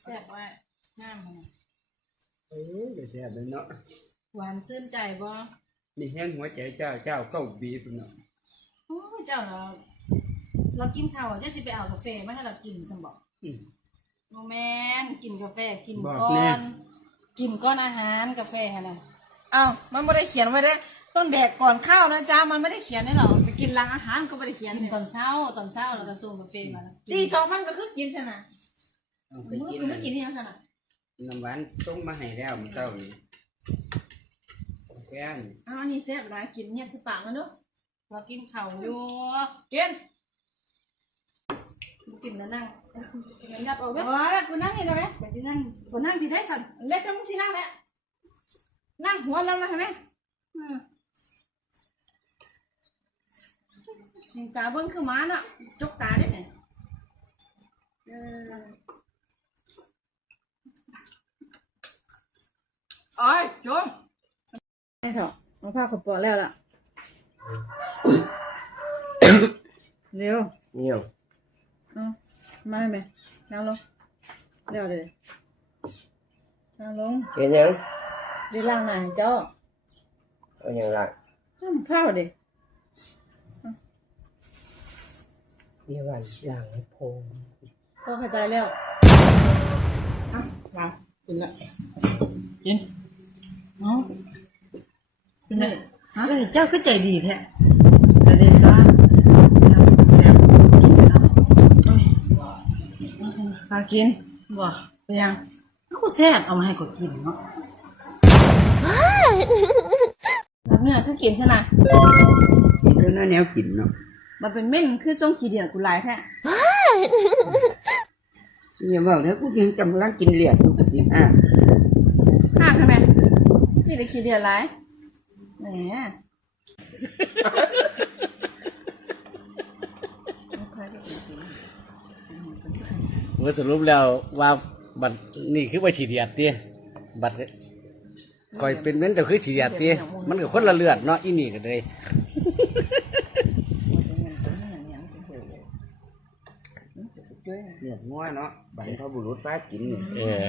แซ่บว่าน้ำมันเออก็แซ่บเลยเนาะหวานซื่นใจบ่นี่แห้งหัวใจเจ้าเจ้าเก้าบีพุ่นเนาะโอ้ยเจ้าเราเรากินข้าวเจ้าจะไปเอากาแฟมาให้เรากินสมบอกอืมโมแมนกินกาแฟกินบอกก้อแน่นกินก้อนอาหารกาแฟฮะนะอ้าวมันไม่ได้เขียนไว้ได้ต้องแดกก่อนข้าวนะจ๊ะมันไม่ได้เขียนได้หรอกไปกินร้านอาหารก็ไม่ได้เขียนกินตอนเช้าตอนเช้าเราก็ส่งกาแฟมาแล้วกินตีสองพันก็คือกินใช่ไหม เอาไปมึงกินมึงไม่กินนี่ยังไงน่ะน้ำหวานส่งมาให้แล้วมื้อเช้านี้แค่นอ้าวอันนี้แซ่บหลายกินเนี่ยคือปากมันเนอะเรากินข้าวอยู่กินกินแล้วนั่งกินแล้วยับเอาไว้โอ้ยกูนั่งนี่ได้ไหมไปที่นั่งก็นั่งที่ได้ค่ะเล็กจะมึงชินั่งแหละนั่งหัวเราเลยเห็นไหมอืมยิงตาเบิ้งคือหมาน่ะจกตาได้เนี่ย เออโอ้ยจงไม่เถอะเอาผ้าขดปอดแล้วล่ะ เร็วเหี่ยวเอามาไหมนั่งลงเร็วเลยนั่งลงเห็นยังเดี๋ยวล้างหน้าให้เจ้าเอาอย่างไรน้ำข้าวดิเดี๋ยววันย่างให้พงพอเข้าใจแล้วเอาวางกินละกินเอากิ นเลยฮะเออเจ้าก็ใจดีแท้จะได้จ้าแซ่บกินแล้วพากินบ่เป็นยังก็แซ่บเอามาให้ก็กินเนาะรับเนื้อคือกินใช่ไหมเดี๋ยวน่าแนวกินเนาะมันเป็นเม่นคือทรงขี้เดียดกูหลายแท้อย่าบอกนะกูยังกำลังกินเหลียดอยู่กันทีห้าห้าใช่ไหมที่ได้ขี้เดียดหลายแหม เมื่อสรุปแล้วว่าบัตรนี่คือว่าฉีดยาเตี้ยบัตรคอยเป็นเม้นแต่คือฉีดยาเตี้ยมันก็คนละเลือดเนาะอีนี่ก็เลยเหลียดงัวเนาะบรรพบุรุษป้ากินนี่เออ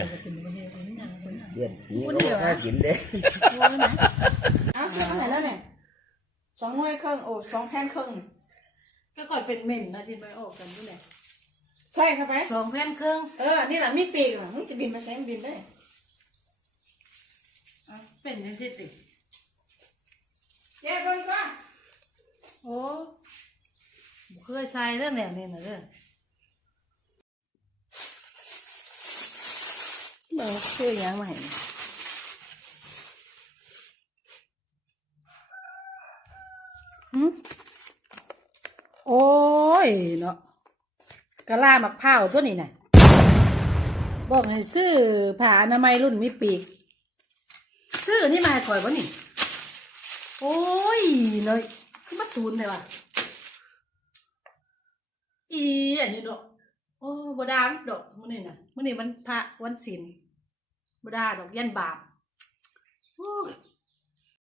เหลียดผีเขาป้ากินเด้ อ้าวเท่าไหร่แล้วเนี่ยส องหน่วยครึ่งโอ้สองแผ่นครึ่งก็ก่อยเป็นเหม็นนะที่ไปออกกันนี่แหละใช่ครับไปสองแผ่นครึ่งเออนี่แหละมีปีกอะมึงจะบินมาใช้มึงบินได้เป็นยังไงสิแย่เบิ่งก่อนโอ้บ่เคยใส่เรื่องแนวนี้นะเด้อเบิ่งชื่อยังใหม่ โอ้ยเนาะกะลามักพร้าวตัวนี้น่ะ บอกให้ซื้อผ้าอนามัยรุ่นมีปีก ซื้อนี่มาก่อยบ่นี่ โอ้ยเลยคือมาศูนย์เลยว่ะ อีอันนี้ดอกโอ้บดาดอกมื้อนี้น่ะมื้อนี้มันพระวันศีลบดาดอกยันบาปโอ้